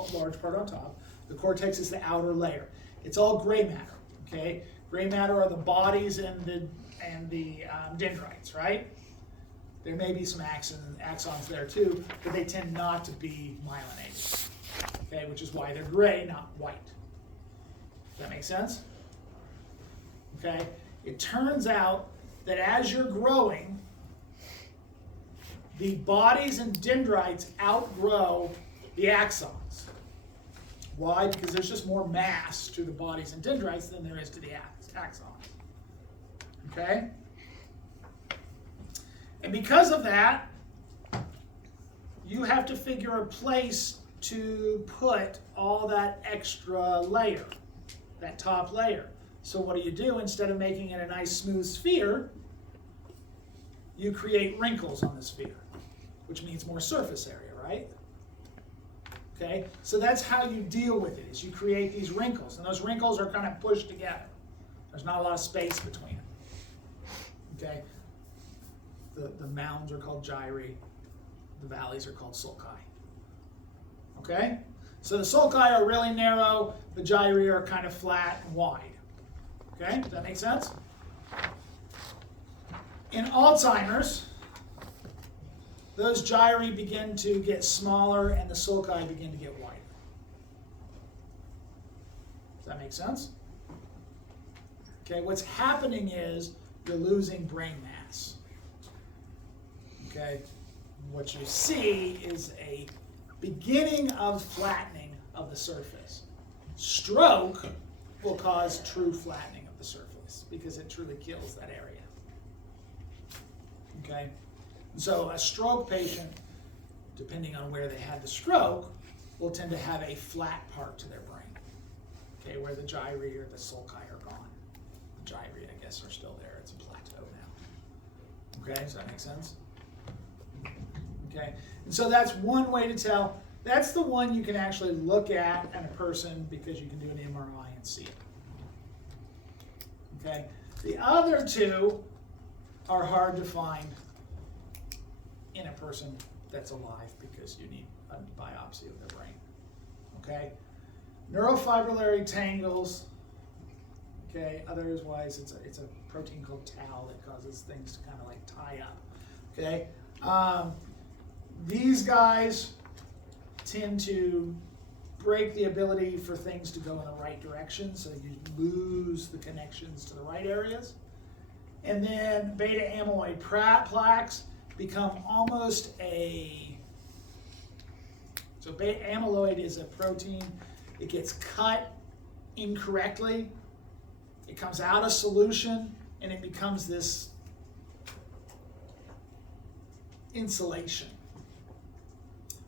large part on top. The cortex is the outer layer. It's all gray matter. Okay, gray matter are the bodies and the dendrites, right? There may be some axons there too, but they tend not to be myelinated. Okay, which is why they're gray, not white. Does that make sense? Okay, it turns out that as you're growing, the bodies and dendrites outgrow the axons. Why? Because there's just more mass to the bodies and dendrites than there is to the axons. Okay? And because of that, you have to figure a place to put all that extra layer, that top layer. So what do? Instead of making it a nice smooth sphere, you create wrinkles on the sphere, which means more surface area, right? Okay, so that's how you deal with it, is you create these wrinkles, and those wrinkles are kind of pushed together. There's not a lot of space between them. Okay, the mounds are called gyri, the valleys are called sulci. Okay, so the sulci are really narrow, the gyri are kind of flat and wide. Okay, does that make sense? In Alzheimer's, those gyri begin to get smaller and the sulci begin to get wider. Does that make sense? Okay, what's happening is you're losing brain mass. Okay, what you see is a beginning of flattening of the surface. Stroke will cause true flattening of the surface because it truly kills that area. Okay, so a stroke patient, depending on where they had the stroke, will tend to have a flat part to their brain. Okay, where the gyri or the sulci are gone. The gyri, I guess, are still there. It's a plateau now. Okay, does that make sense? Okay, and so that's one way to tell. That's the one you can actually look at in a person because you can do an MRI and see it. Okay, the other two are hard to find in a person that's alive because you need a biopsy of their brain. Okay, neurofibrillary tangles. Okay, otherwise it's a protein called tau that causes things to kind of like tie up. Okay, these guys tend to break the ability for things to go in the right direction, so you lose the connections to the right areas. And then beta amyloid plaques become almost so beta amyloid is a protein. It gets cut incorrectly. It comes out of solution and it becomes this insulation,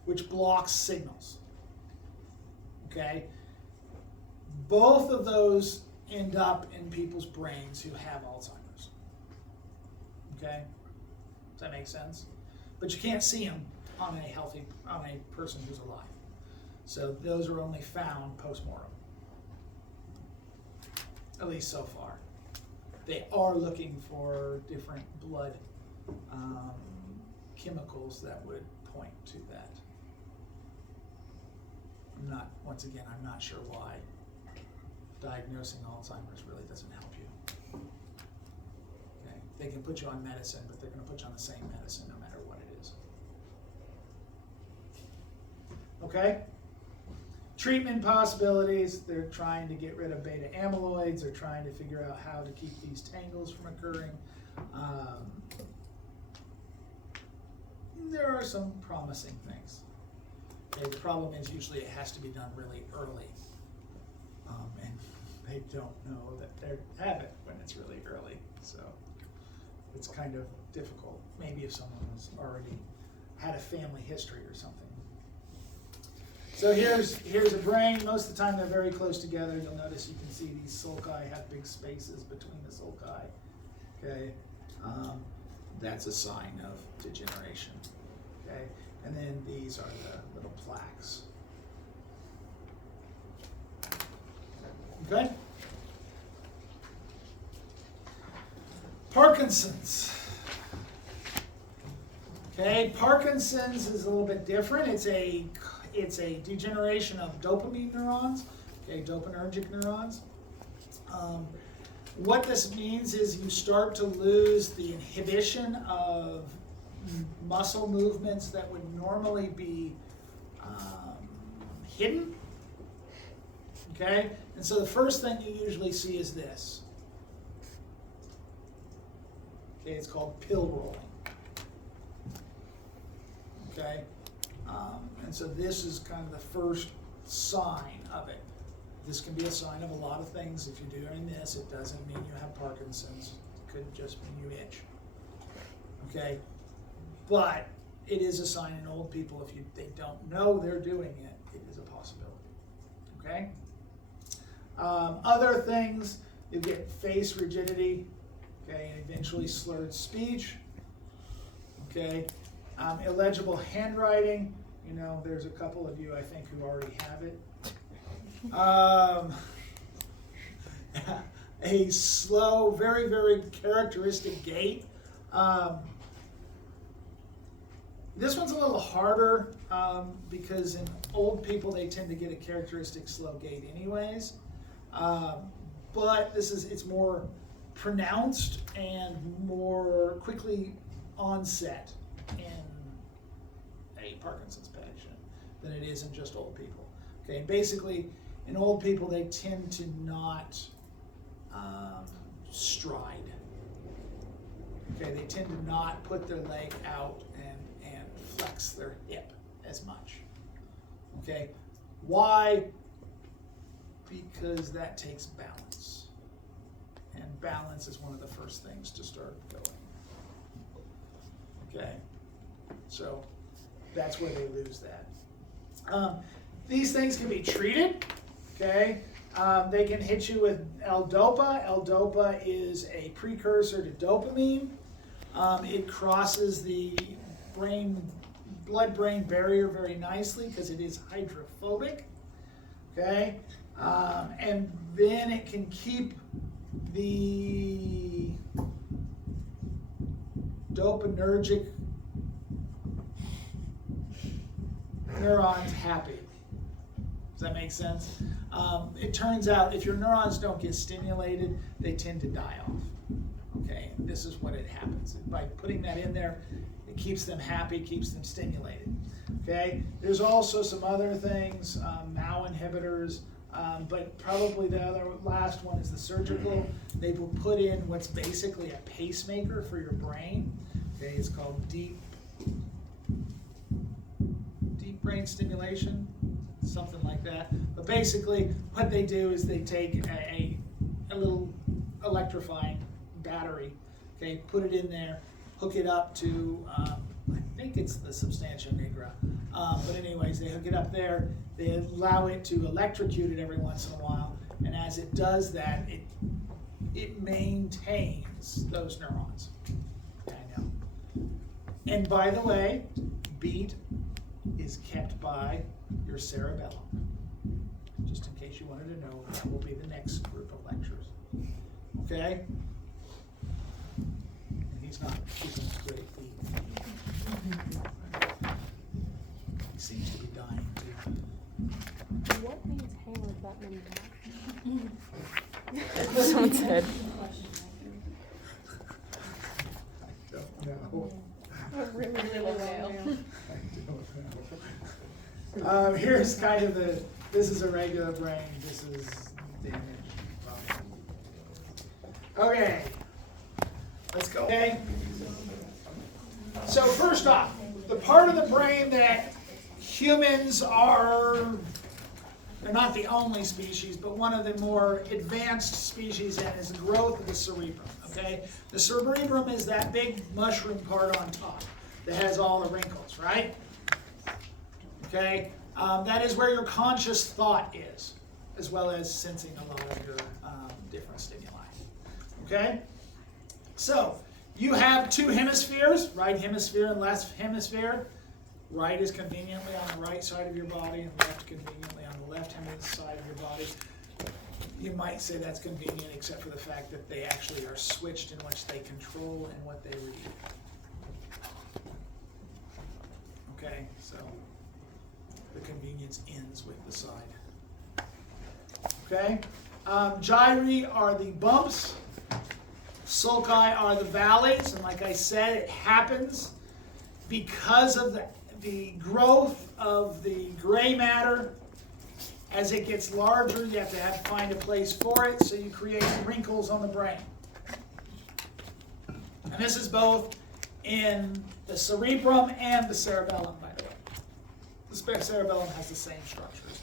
which blocks signals. Okay? Both of those end up in people's brains who have Alzheimer's. Okay? Does that make sense? But you can't see them on a person who's alive. So those are only found post-mortem. At least so far. They are looking for different blood chemicals that would point to that. Once again, I'm not sure why diagnosing Alzheimer's really doesn't help you. Okay? They can put you on medicine, but they're going to put you on the same medicine no matter what it is. Okay? Treatment possibilities, they're trying to get rid of beta amyloids, they're trying to figure out how to keep these tangles from occurring. There are some promising things. Okay, the problem is usually it has to be done really early. And they don't know that they have it when it's really early. So it's kind of difficult. Maybe if someone was already had a family history or something. So here's a brain. Most of the time they're very close together. You'll notice you can see these sulci have big spaces between the sulci. Okay, that's a sign of degeneration. Okay, and then these are the little plaques. Okay. Parkinson's. Okay, Parkinson's is a little bit different. it's a degeneration of dopamine neurons, okay, dopaminergic neurons. What this means is you start to lose the inhibition of muscle movements that would normally be hidden. Okay, and so the first thing you usually see is this. Okay, it's called pill rolling. Okay, and so this is kind of the first sign of it. This can be a sign of a lot of things. If you're doing this, it doesn't mean you have Parkinson's. It could just mean you itch. Okay, but it is a sign in old people. If they don't know they're doing it, it is a possibility. Okay. Other things, you get face rigidity, okay, and eventually slurred speech, okay, illegible handwriting. You know, there's a couple of you, I think, who already have it. A slow, very, very characteristic gait. This one's a little harder because in old people they tend to get a characteristic slow gait anyways. But it's more pronounced and more quickly onset in a Parkinson's patient than it is in just old people. Okay, basically in old people they tend to not stride. Okay, they tend to not put their leg out and flex their hip as much. Okay, why? Because that takes balance. And balance is one of the first things to start going. Okay, so that's where they lose that. These things can be treated. Okay, they can hit you with L-Dopa. L-Dopa is a precursor to dopamine. It crosses the blood-brain barrier very nicely because it is hydrophobic. Okay, and then it can keep the dopaminergic neurons happy. Does that make sense? It turns out if your neurons don't get stimulated, they tend to die off. Okay, and this is what it happens. By putting that in there, it keeps them happy, keeps them stimulated. Okay, there's also some other things, MAO inhibitors, but probably the last one is the surgical. They will put in what's basically a pacemaker for your brain. Okay, it's called deep brain stimulation, something like that. But basically, what they do is they take a little electrifying battery, okay, put it in there, hook it up to, I think it's the substantia nigra. But anyways, they hook it up there, they allow it to electrocute it every once in a while, and as it does that, it maintains those neurons. I know. And by the way, beat is kept by your cerebellum. Just in case you wanted to know, that will be the next group of lectures. Okay? And he's not keeping a great beat. He seems to be dying too. What means hang with that many back? Someone said. I don't know. Really well. Here's kind of this is a regular brain, this is damage. Okay, let's go. Okay. So first off, the part of the brain that humans they're not the only species, but one of the more advanced species in is the growth of the cerebrum. Okay, the cerebrum is that big mushroom part on top that has all the wrinkles, right? Okay, that is where your conscious thought is, as well as sensing a lot of your different stimuli. Okay, so you have two hemispheres, right hemisphere and left hemisphere. Right is conveniently on the right side of your body, and left conveniently on the left side of your body. You might say that's convenient, except for the fact that they actually are switched in which they control and what they read. Okay, so The convenience ends with the side. Okay? Gyri are the bumps. Sulci are the valleys. And like I said, it happens because of the growth of the gray matter. As it gets larger, you have to find a place for it, so you create wrinkles on the brain. And this is both in the cerebrum and the cerebellum, by the way. The cerebellum has the same structures,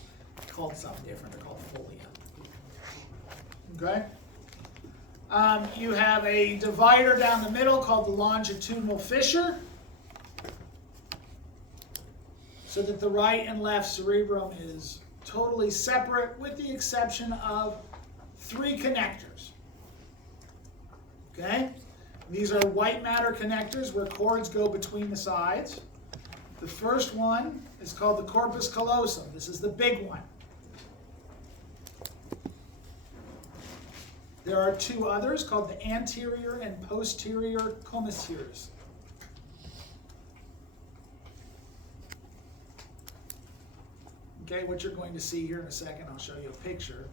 called something different. They're called folia. Okay? You have a divider down the middle called the longitudinal fissure, so that the right and left cerebrum is totally separate, with the exception of 3 connectors. Okay? These are white matter connectors where cords go between the sides. The first one is called the corpus callosum. This is the big one. There are 2 others called the anterior and posterior commissures. Okay, what you're going to see here in a second, I'll show you a picture.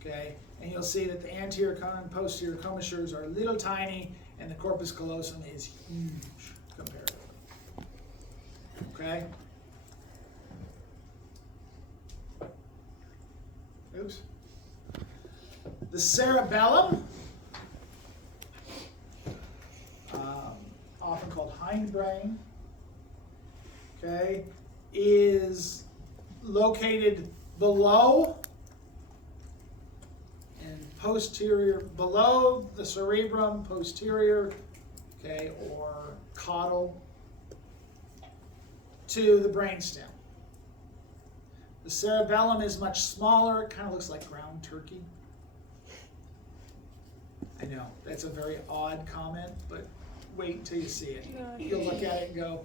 Okay, and you'll see that the anterior and posterior commissures are little tiny, and the corpus callosum is huge comparatively. Okay? Oops. The cerebellum, often called hindbrain, okay, is located below and posterior, below the cerebrum, posterior, okay, or caudal to the brainstem. The cerebellum is much smaller. It kind of looks like ground turkey. I know, that's a very odd comment, but wait until you see it. You'll look at it and go,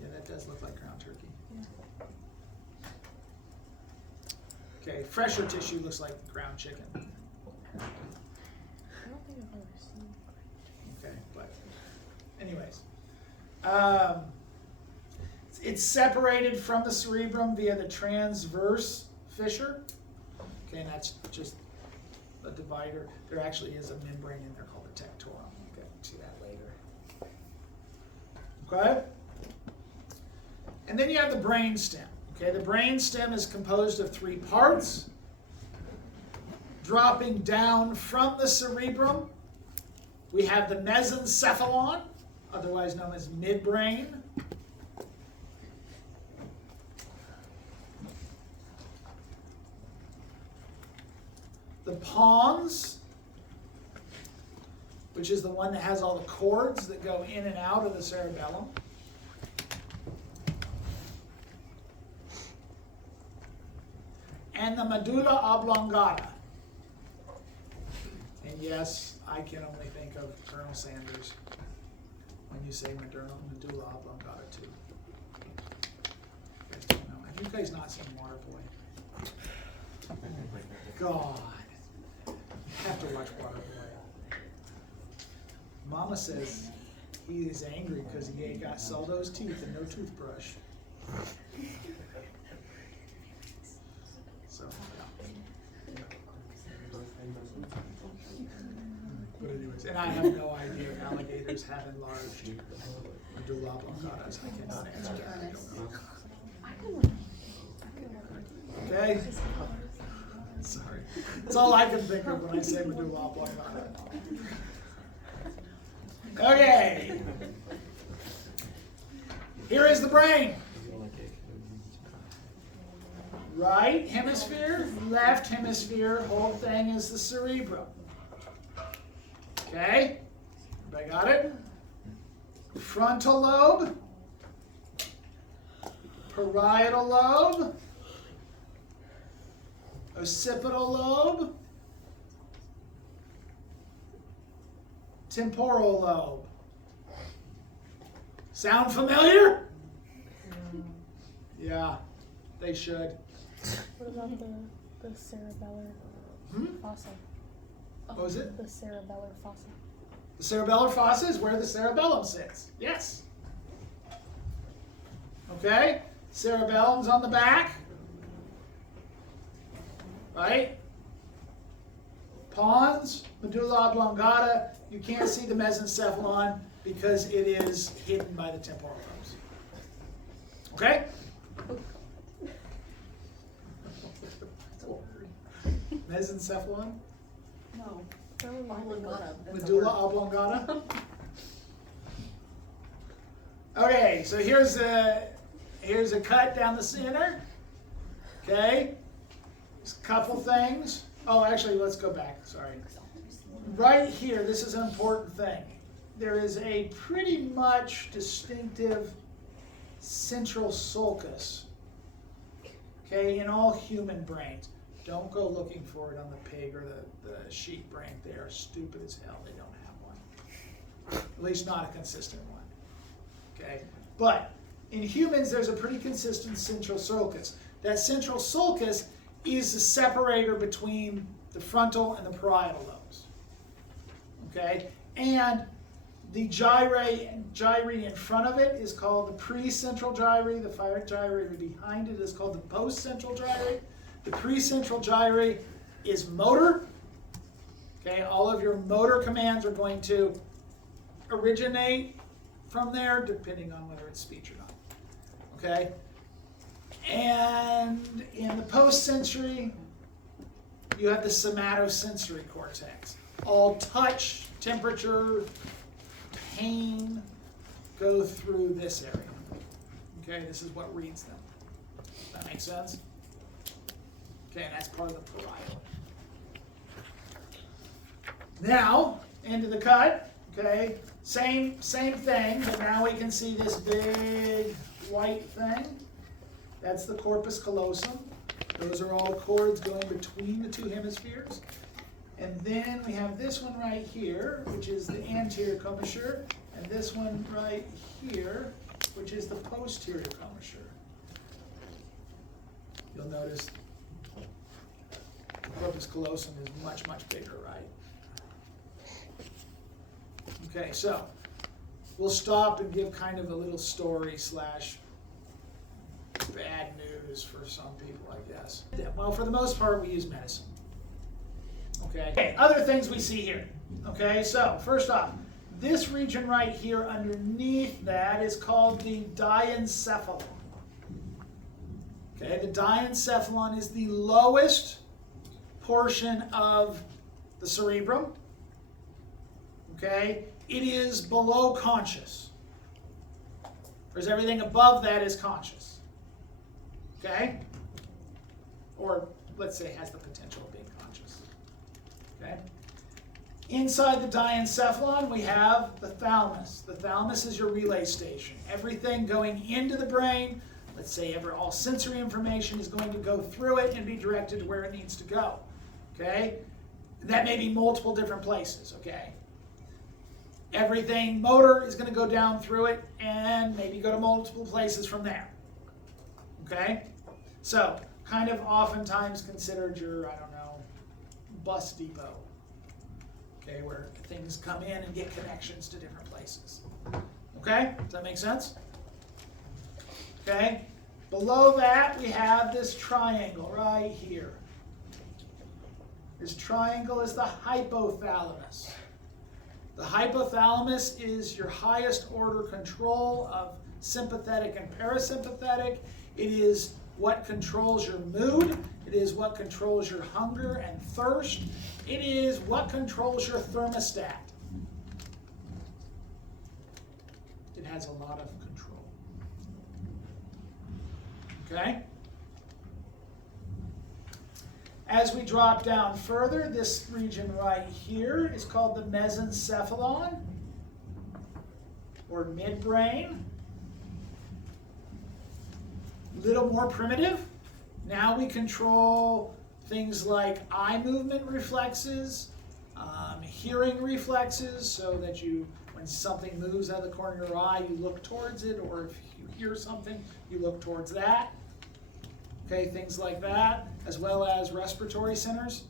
yeah, that does look like ground turkey. Okay, fresher tissue looks like ground chicken. I don't think I've ever seen. Okay, but anyways. It's separated from the cerebrum via the transverse fissure. Okay, and that's just a divider. There actually is a membrane in there called the tectorum. We'll get to that later. Okay? And then you have the brainstem. Okay, the brainstem is composed of 3 parts. Dropping down from the cerebrum, we have the mesencephalon, otherwise known as midbrain. The pons, which is the one that has all the cords that go in and out of the cerebellum. And the medulla oblongata. And yes, I can only think of Colonel Sanders when you say medulla oblongata too. You guys don't know. Have you guys not seen Waterboy? God. You have to watch Waterboy. Mama says he is angry because he ain't got all those teeth and no toothbrush. So, yeah. But anyways, and I have no idea if alligators have enlarged medulla oblongatas. I cannot answer that. I don't know. Okay? Sorry. That's all I can think of when I say medulla oblongata. Okay. Here is the brain. Right hemisphere, left hemisphere, whole thing is the cerebrum. Okay? Everybody got it? Frontal lobe, parietal lobe, occipital lobe, temporal lobe. Sound familiar? Yeah, they should. What about the cerebellar fossa? What was it? The cerebellar fossa. The cerebellar fossa is where the cerebellum sits. Yes. Okay? cerebellum's on the back, right? Pons, medulla oblongata. You can't see the mesencephalon because it is hidden by the temporal lobes. Okay? Mesencephalon? No. Medulla oblongata? Okay, so here's a cut down the center. Okay? Just a couple things. Oh, actually, let's go back. Sorry. Right here, this is an important thing. There is a pretty much distinctive central sulcus, okay, in all human brains. Don't go looking for it on the pig or the sheep brain. They are stupid as hell. They don't have one. At least not a consistent one. Okay? But in humans, there's a pretty consistent central sulcus. That central sulcus is the separator between the frontal and the parietal lobes. Okay? And the gyre in front of it is called the precentral gyre. The gyre behind it is called the postcentral gyre. The precentral gyre is motor. Okay, all of your motor commands are going to originate from there, depending on whether it's speech or not. Okay? And in the postsensory, you have the somatosensory cortex. All touch, temperature, pain go through this area. Okay, this is what reads them. That makes sense? Okay, and that's part of the parietal. Now, into the cut. Okay, same thing, but now we can see this big white thing. That's the corpus callosum. Those are all the cords going between the two hemispheres. And then we have this one right here, which is the anterior commissure, and this one right here, which is the posterior commissure. You'll notice the corpus callosum is much, much bigger, right? Okay, so we'll stop and give kind of a little story / bad news for some people, I guess. Yeah, well, for the most part, we use medicine. Okay, other things we see here. Okay, so first off, this region right here underneath that is called the diencephalon. Okay, the diencephalon is the lowest portion of the cerebrum. Okay, it is below conscious. Whereas everything above that is conscious. Okay? Or let's say has the potential of being conscious. Okay? Inside the diencephalon, we have the thalamus. The thalamus is your relay station. Everything going into the brain, let's say all sensory information is going to go through it and be directed to where it needs to go. Okay? That may be multiple different places. Okay? Everything motor is going to go down through it and maybe go to multiple places from there. Okay? So, kind of oftentimes considered your, I don't know, bus depot. Okay, where things come in and get connections to different places. Okay? Does that make sense? Okay? Below that, we have this triangle right here. This triangle is the hypothalamus. The hypothalamus is your highest order control of sympathetic and parasympathetic. It is what controls your mood. It is what controls your hunger and thirst. It is what controls your thermostat. It has a lot of control. Okay? As we drop down further, this region right here is called the mesencephalon, or midbrain. A little more primitive. Now we control things like eye movement reflexes, hearing reflexes, so that when something moves out of the corner of your eye, you look towards it, or if you hear something, you look towards that. Okay, things like that, as well as respiratory centers.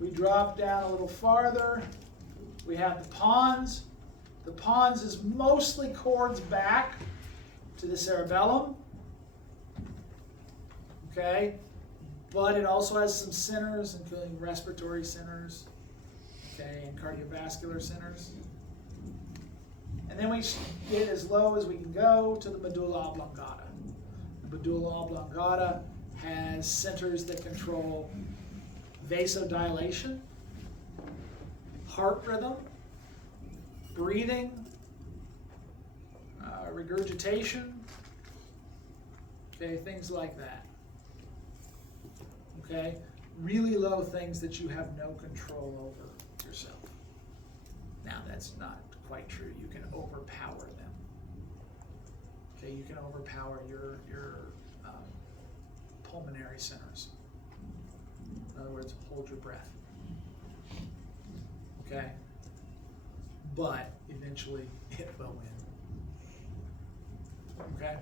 We drop down a little farther. We have the pons. The pons is mostly cords back. to the cerebellum. Okay, but it also has some centers, including respiratory centers, okay, and cardiovascular centers. And then we get as low as we can go to the medulla oblongata. The medulla oblongata has centers that control vasodilation, heart rhythm, breathing, regurgitation, okay, things like that. Okay, really low things that you have no control over yourself. Now that's not quite true. You can overpower them. Okay, you can overpower your pulmonary centers. In other words, hold your breath. Okay, but eventually it will win. Okay,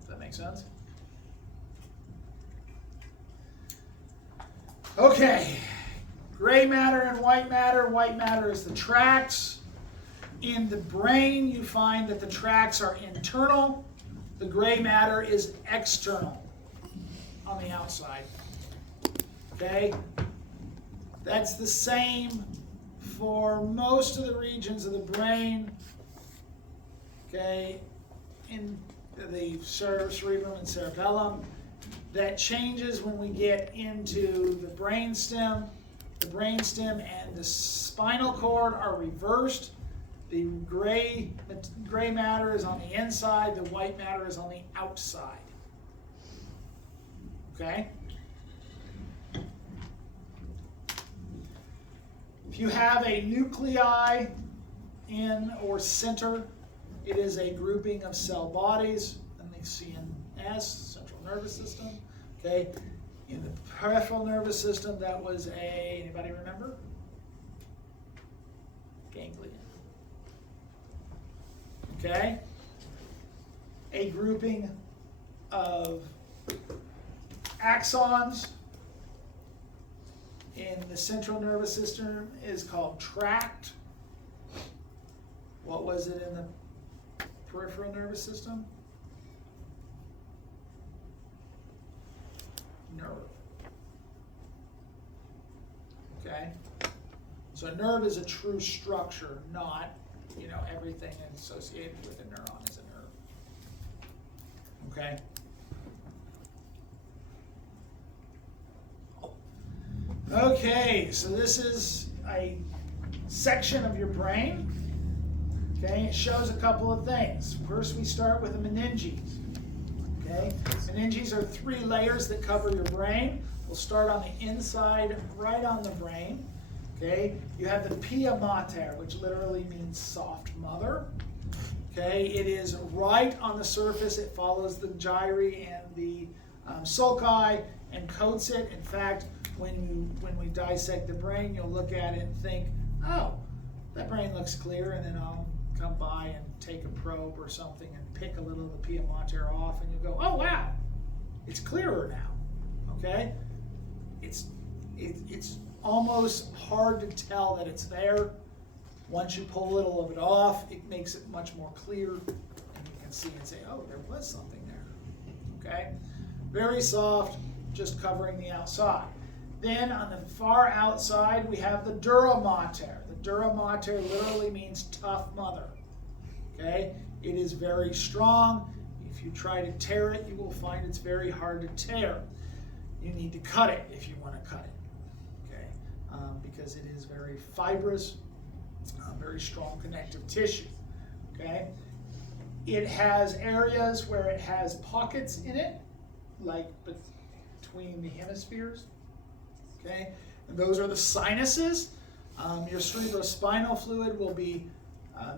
does that make sense? Okay, gray matter and white matter. White matter is the tracts. In the brain, you find that the tracts are internal. The gray matter is external, on the outside. Okay? That's the same for most of the regions of the brain. Okay? In the cerebrum and cerebellum. That changes when we get into the brainstem. The brainstem and the spinal cord are reversed. The gray matter is on the inside, the white matter is on the outside. Okay? If you have a nuclei in or center, it is a grouping of cell bodies in the CNS, central nervous system. Okay? In the peripheral nervous system, that was anybody remember? Ganglion. Okay? A grouping of axons in the central nervous system is called tract. What was it in the peripheral nervous system? Nerve. Okay? So a nerve is a true structure, not, everything associated with a neuron is a nerve. Okay? Okay, so this is a section of your brain. Okay, it shows a couple of things. First, we start with the meninges. Okay, meninges are 3 layers that cover your brain. We'll start on the inside, right on the brain. Okay, you have the pia mater, which literally means soft mother. Okay, it is right on the surface. It follows the gyri and the sulci and coats it. In fact, when we dissect the brain, you'll look at it and think, oh, that brain looks clear, and then I'll come by and take a probe or something and pick a little of the pia mater off, and you'll go, oh wow, it's clearer now. Okay, it's almost hard to tell that it's there. Once you pull a little of it off, it makes it much more clear, and you can see and say, oh, there was something there. Okay, very soft, just covering the outside. Then on the far outside, we have the dura mater. The dura mater literally means tough mother. Okay? It is very strong. If you try to tear it, you will find it's very hard to tear. You need to cut it if you want to cut it. Okay? Because it is very fibrous, very strong connective tissue. Okay? It has areas where it has pockets in it, like between the hemispheres. Okay, and those are the sinuses. Your cerebrospinal fluid will be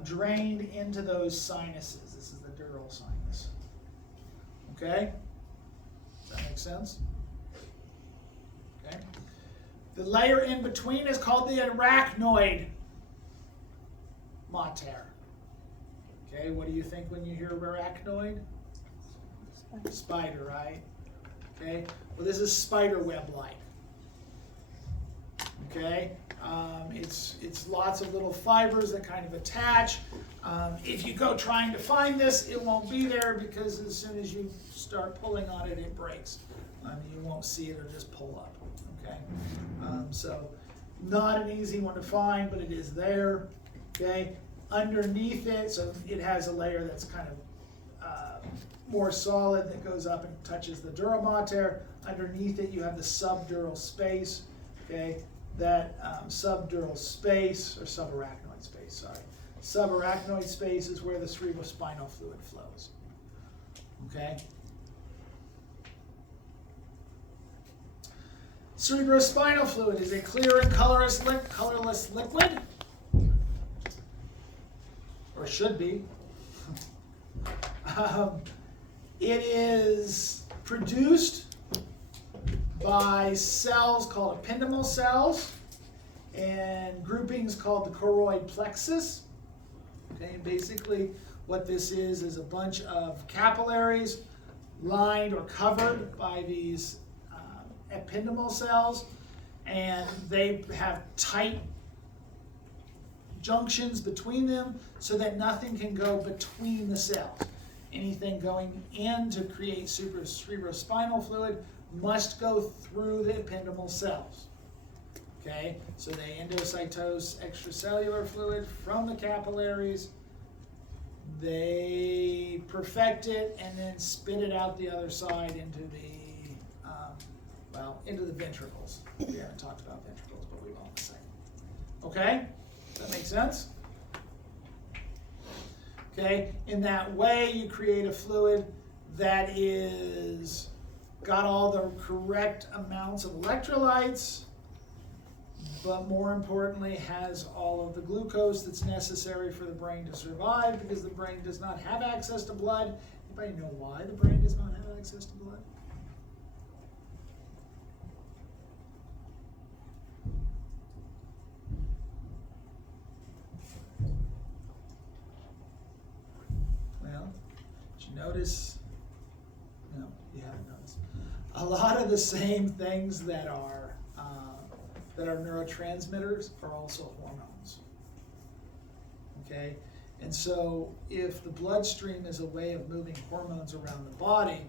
drained into those sinuses. This is the dural sinus. Okay, does that make sense? Okay, the layer in between is called the arachnoid mater. Okay, what do you think when you hear arachnoid? Spider, right? Okay, well, this is spider web-like. Okay, It's lots of little fibers that kind of attach. If you go trying to find this, it won't be there because as soon as you start pulling on it, it breaks. You won't see it or just pull up. Okay, so not an easy one to find, but it is there. Okay, underneath it, so it has a layer that's kind of more solid that goes up and touches the dura mater. Underneath it, you have the subdural space. Okay, that subdural space, or subarachnoid space, sorry. Subarachnoid space is where the cerebrospinal fluid flows. Okay? Cerebrospinal fluid is a clear and colorless liquid, or should be. It is produced by cells called ependymal cells and groupings called the choroid plexus. Okay, and basically what this is a bunch of capillaries lined or covered by these ependymal cells, and they have tight junctions between them so that nothing can go between the cells. Anything going in to create cerebrospinal fluid must go through the ependymal cells. Okay, so they endocytose extracellular fluid from the capillaries, they perfect it, and then spit it out the other side into into the ventricles. We haven't talked about ventricles, but we will in a second. Okay, does that make sense? Okay, in that way you create a fluid that is got all the correct amounts of electrolytes, but more importantly has all of the glucose that's necessary for the brain to survive, because the brain does not have access to blood. Anybody know why the brain does not have access to blood? Well, did you notice? No, you haven't noticed. A lot of the same things that are neurotransmitters are also hormones. Okay, and so if the bloodstream is a way of moving hormones around the body,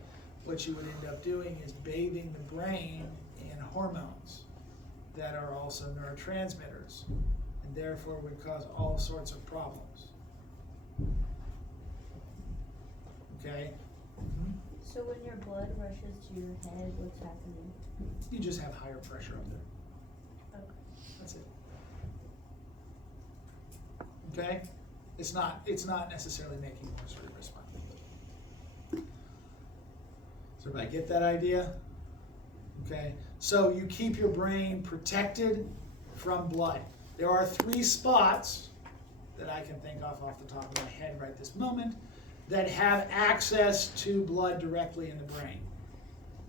what you would end up doing is bathing the brain in hormones that are also neurotransmitters, and therefore would cause all sorts of problems. Okay? Mm-hmm. So when your blood rushes to your head, what's happening? You just have higher pressure up there. Okay. That's it. Okay? It's not necessarily making more cerebrospinal fluid. So everybody get that idea? Okay? So you keep your brain protected from blood. There are 3 spots that I can think of off the top of my head right this moment that have access to blood directly in the brain.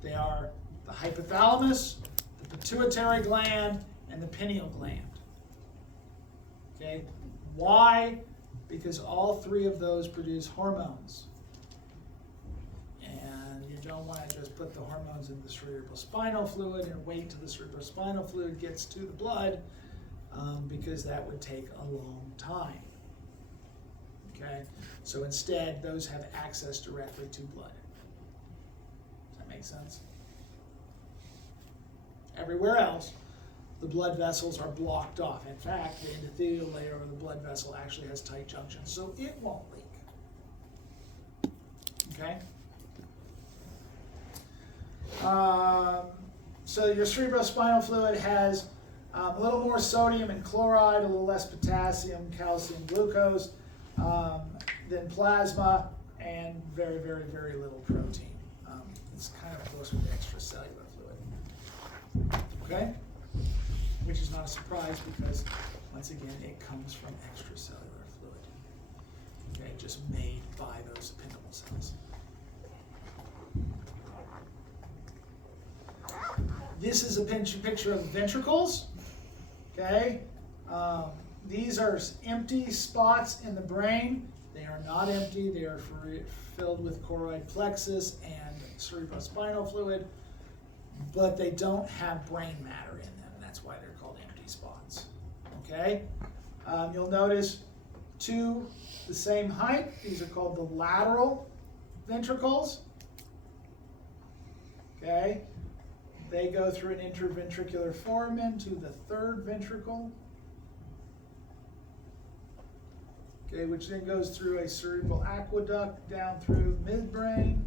They are the hypothalamus, the pituitary gland, and the pineal gland. Okay? Why? Because all 3 of those produce hormones. And you don't want to just put the hormones in the cerebrospinal fluid and wait till the cerebrospinal fluid gets to the blood, because that would take a long time. Okay? So instead, those have access directly to blood. Does that make sense? Everywhere else, the blood vessels are blocked off. In fact, the endothelial layer of the blood vessel actually has tight junctions, so it won't leak. Okay? So your cerebrospinal fluid has a little more sodium and chloride, a little less potassium, calcium, glucose than plasma, and very, very, very little protein. It's kind of close with extracellular fluid. Okay? Which is not a surprise because, once again, it comes from extracellular fluid. Okay? Just made by those ependymal cells. This is a picture of ventricles. Okay? These are empty spots in the brain. They are not empty. They are filled with choroid plexus and cerebrospinal fluid, but they don't have brain matter in them, and that's why they're called empty spots. Okay? You'll notice two the same height. These are called the lateral ventricles. Okay? They go through an interventricular foramen to the third ventricle. Okay, which then goes through a cerebral aqueduct down through midbrain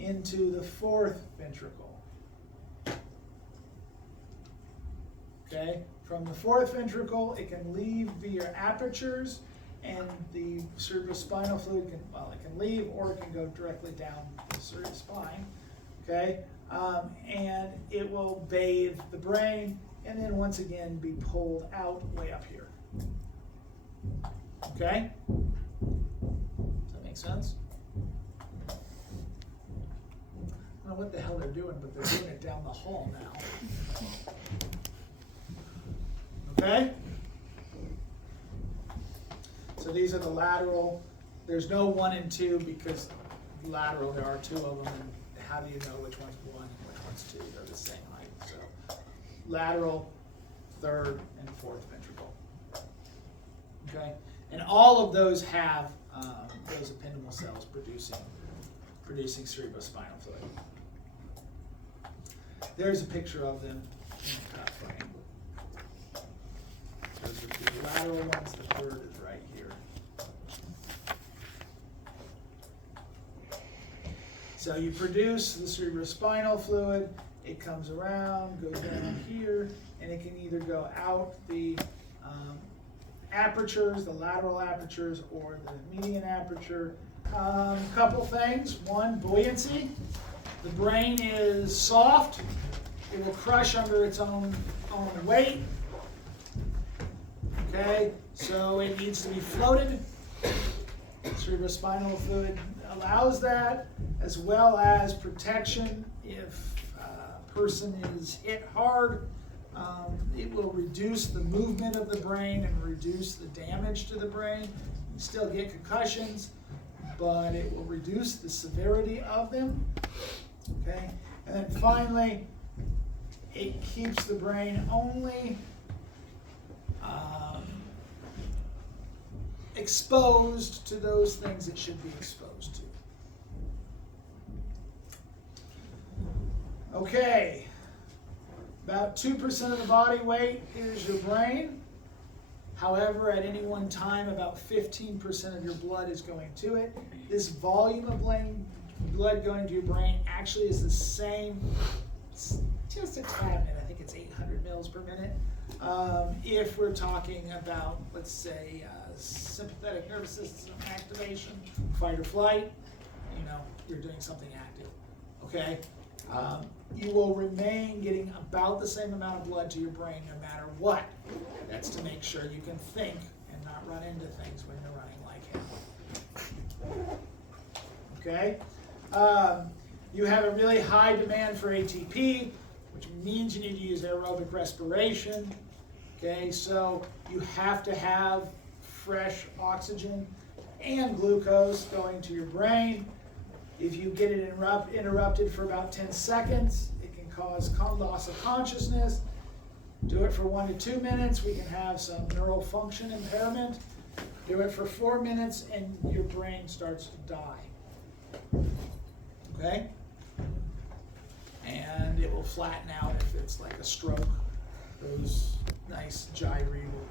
into the fourth ventricle. Okay, from the fourth ventricle, it can leave via apertures, and the cerebrospinal fluid can, well, it can leave or it can go directly down the cerebral spine. Okay, and it will bathe the brain, and then once again be pulled out way up here. Okay? Does that make sense? I don't know what the hell they're doing, but they're doing it down the hall now. Okay? So these are the lateral. There's no 1 and 2 because lateral, there are 2 of them, and how do you know which one's 1 and which one's 2? They're the same height. So lateral, third, and fourth ventricle. Okay? And all of those have those ependymal cells producing cerebrospinal fluid. There's a picture of them in the top frame. Those are the lateral ones. The third is right here. So you produce the cerebrospinal fluid. It comes around, goes down here, and it can either go out the apertures, the lateral apertures, or the median aperture. Couple things. One, buoyancy. The brain is soft. It will crush under its own weight. Okay, so it needs to be floated. Cerebrospinal fluid allows that, as well as protection if a person is hit hard. It will reduce the movement of the brain and reduce the damage to the brain. You still get concussions, but it will reduce the severity of them. Okay, and then finally, it keeps the brain only exposed to those things it should be exposed to. Okay. About 2% of the body weight is your brain. However, at any one time, about 15% of your blood is going to it. This volume of blood going to your brain actually is the same, just a tad bit. I think it's 800 mils per minute. If we're talking about, let's say, sympathetic nervous system activation, fight or flight, you're doing something active. Okay? You will remain getting about the same amount of blood to your brain no matter what. That's to make sure you can think and not run into things when you're running like hell. Okay? You have a really high demand for ATP, which means you need to use aerobic respiration. Okay, so you have to have fresh oxygen and glucose going to your brain. If you get it interrupted for about 10 seconds, it can cause loss of consciousness. Do it for 1 to 2 minutes, we can have some neural function impairment. Do it for 4 minutes and your brain starts to die. Okay? And it will flatten out if it's like a stroke. Those nice gyri will